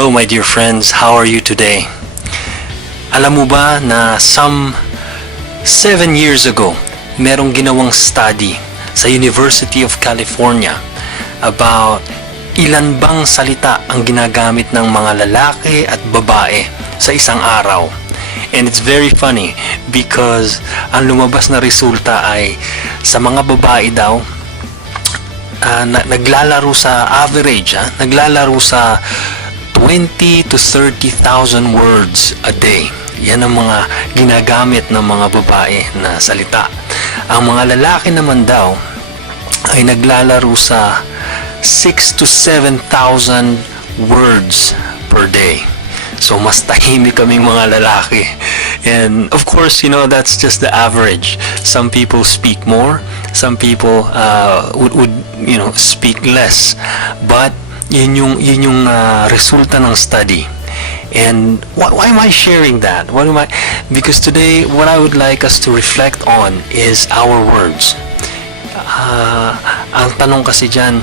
Hello my dear friends, how are you today? Alam mo ba na some 7 years ago, merong ginawang study sa University of California about ilan bang salita ang ginagamit ng mga lalaki at babae sa isang araw. And it's very funny because ang lumabas na resulta ay sa mga babae daw, naglalaro sa average, naglalaro sa 20 to 30,000 words a day. Yan ang mga ginagamit ng mga babae na salita. Ang mga lalaki naman daw ay naglalaro sa 6 to 7,000 words per day. So mas tahimik kaming mga lalaki. And of course, that's just the average. Some people speak more, some people would speak less. But yun yung resulta ng study. And why am I sharing that? Because today what I would like us to reflect on is our words. Ang tanong kasi diyan,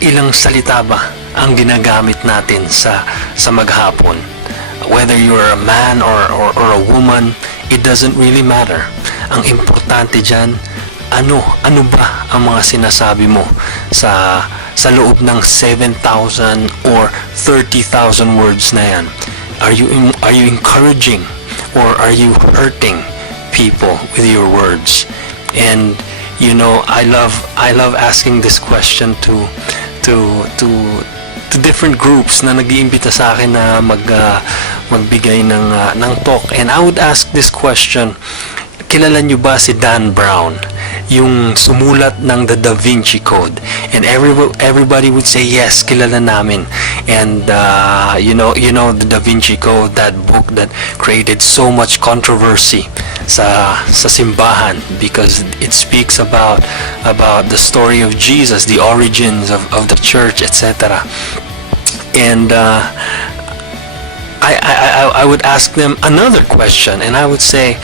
ilang salita ba ang ginagamit natin sa maghapon? Whether you're a man or a woman, it doesn't really matter. Ang importante diyan, ano ba ang mga sinasabi mo sa loob ng 7,000 or 30,000 words na yan? Are you encouraging or are you hurting people with your words? And I love asking this question to different groups na nag-iimbita sa akin na magbigay ng talk. And I would ask this question: kilala niyo ba si Dan Brown, yung sumulat ng the Da Vinci Code? And everybody would say yes, kilala namin. And the Da Vinci Code, that book that created so much controversy sa simbahan because it speaks about the story of Jesus, the origins of the church, etc. And I would ask them another question, and I would say,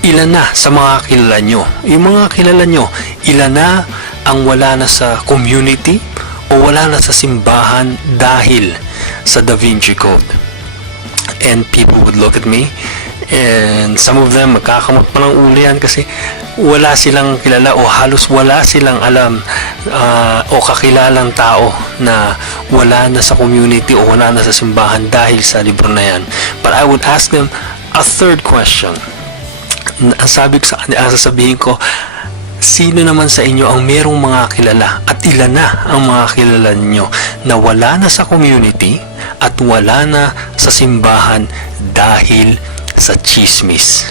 ilan na sa mga kilala nyo? Yung mga kilala nyo, ilan na ang wala na sa community o wala na sa simbahan dahil sa Da Vinci Code? And people would look at me, and some of them magkakamot pa ng ulo yan kasi wala silang kilala o halos wala silang alam o kakilalang tao na wala na sa community o wala na sa simbahan dahil sa libro na yan. But I would ask them a third question. Sasabihin ko, sino naman sa inyo ang merong mga kilala at ilan na ang mga kilala niyo na wala na sa community at wala na sa simbahan dahil sa chismis?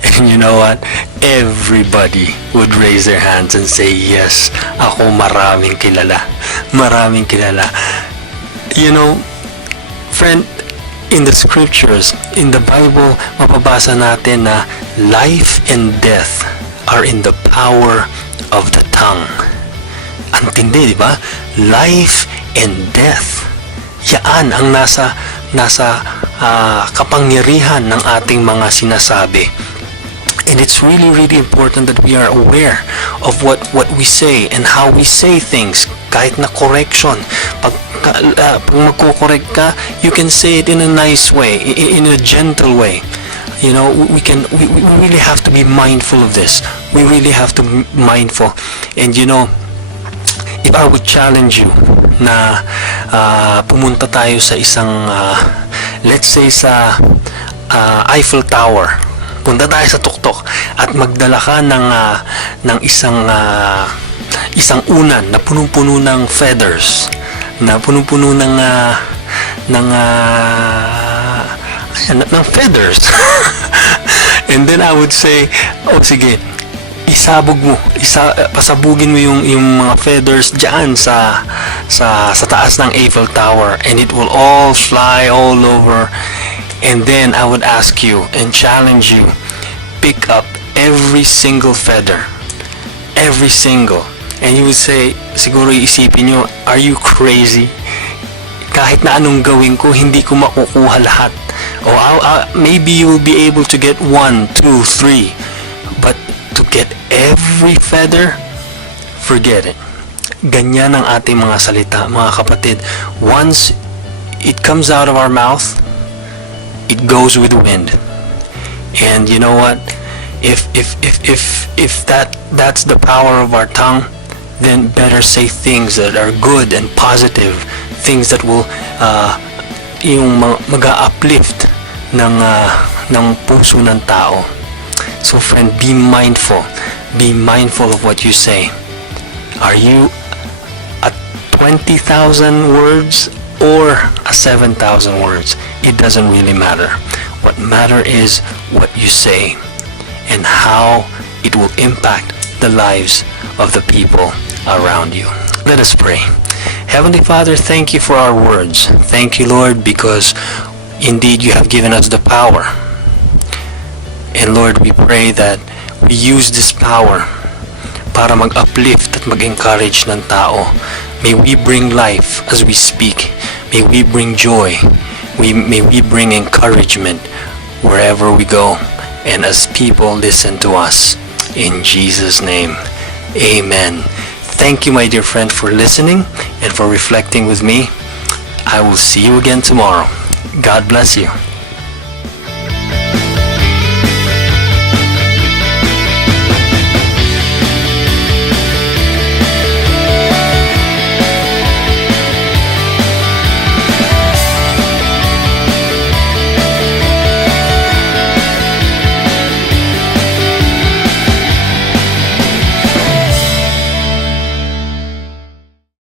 And you know what? Everybody would raise their hands and say, yes, ako maraming kilala. Maraming kilala. Friend, in the scriptures, in the Bible, mapabasa natin na life and death are in the power of the tongue. Ang tindi, di ba? Life and death. Yaan ang nasa kapangyarihan ng ating mga sinasabi. And it's really, really important that we are aware of what we say and how we say things. Kahit na correction, pag magko-correct ka, you can say it in a nice way, in a gentle way. We really have to be mindful of this. We really have to be mindful. And if I would challenge you na pumunta tayo sa isang let's say sa Eiffel Tower, punta tayo sa tuktok at magdala ka ng isang unan na punong-puno ng feathers, na punong-puno ng feathers. And then I would say, sige, pasabugin mo yung mga feathers diyan sa taas ng Eiffel Tower, and it will all fly all over. And then I would ask you and challenge you, pick up every single feather, every single. And you would say, siguro isipin nyo, are you crazy? Kahit na anong gawin ko, hindi ko makukuha lahat. Or maybe you will be able to get 1, 2, 3. But to get every feather, forget it. Ganyan ang ating mga salita, mga kapatid. Once it comes out of our mouth, it goes with the wind. And you know what? If that's the power of our tongue, then better say things that are good and positive, things that will yung mag-uplift ng puso ng tao. So friend, be mindful of what you say. Are you at 20,000 words or a 7,000 words? It doesn't really matter. What matter is what you say and how it will impact the lives of the people around you. Let us pray. Heavenly Father, thank you for our words. Thank you, Lord, because indeed you have given us the power. And Lord, we pray that we use this power para mag-uplift at mag-encourage ng tao. May we bring life as we speak. May we bring joy. May we bring encouragement wherever we go and as people listen to us. In Jesus' name, amen. Thank you, my dear friend, for listening and for reflecting with me. I will see you again tomorrow. God bless you.